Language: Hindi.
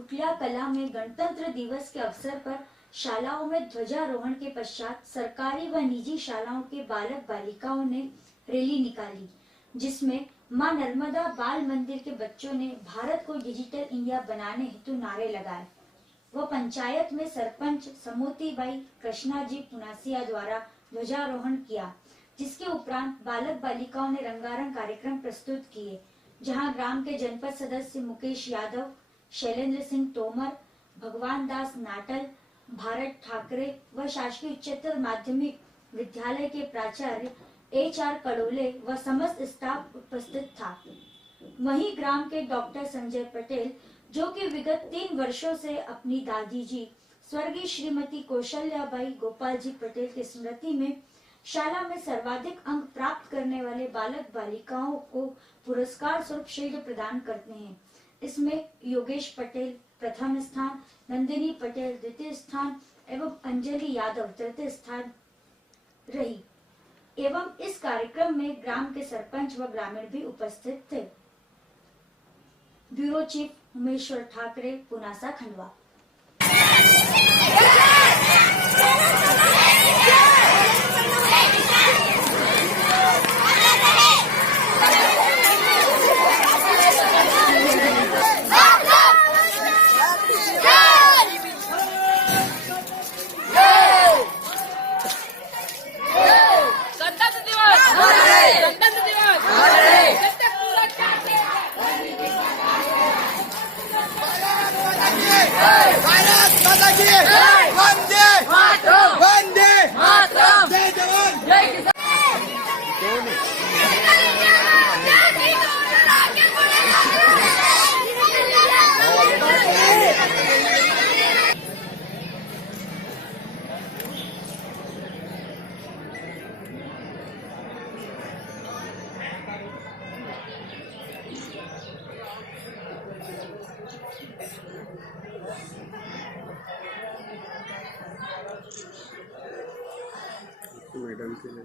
खुटिया कला में गणतंत्र दिवस के अवसर पर शालाओं में ध्वजारोहण के पश्चात सरकारी व निजी शालाओं के बालक बालिकाओं ने रैली निकाली, जिसमें मां नर्मदा बाल मंदिर के बच्चों ने भारत को डिजिटल इंडिया बनाने हेतु नारे लगाए। वह पंचायत में सरपंच समोतीबाई कृष्णा जी पुनासिया द्वारा ध्वजारोहण किया, जिसके उपरांत बालक बालिकाओं ने रंगारंग कार्यक्रम प्रस्तुत किए, जहां ग्राम के जनपद सदस्य मुकेश यादव, शैलेंद्र सिंह तोमर, भगवान दास नाटल, भारत ठाकरे व शासकीय उच्चतर माध्यमिक विद्यालय के प्राचार्य HR कड़ोले व समस्त स्टाफ उपस्थित था। वहीं ग्राम के डॉक्टर संजय पटेल, जो कि विगत 3 वर्षों से अपनी दादी जी स्वर्गीय श्रीमती कौशल्याबाई गोपाल जी पटेल की स्मृति में शाला में सर्वाधिक अंक प्राप्त करने वाले बालक बालिकाओं को पुरस्कार स्वरूप शील्ड प्रदान करते हैं। इसमें योगेश पटेल प्रथम स्थान, नंदिनी पटेल द्वितीय स्थान एवं अंजलि यादव तृतीय स्थान रही। एवं इस कार्यक्रम में ग्राम के सरपंच व ग्रामीण भी उपस्थित थे। Bureau chief Umeshwar Thackeray, Punasa, Khandwa. Madam के लिए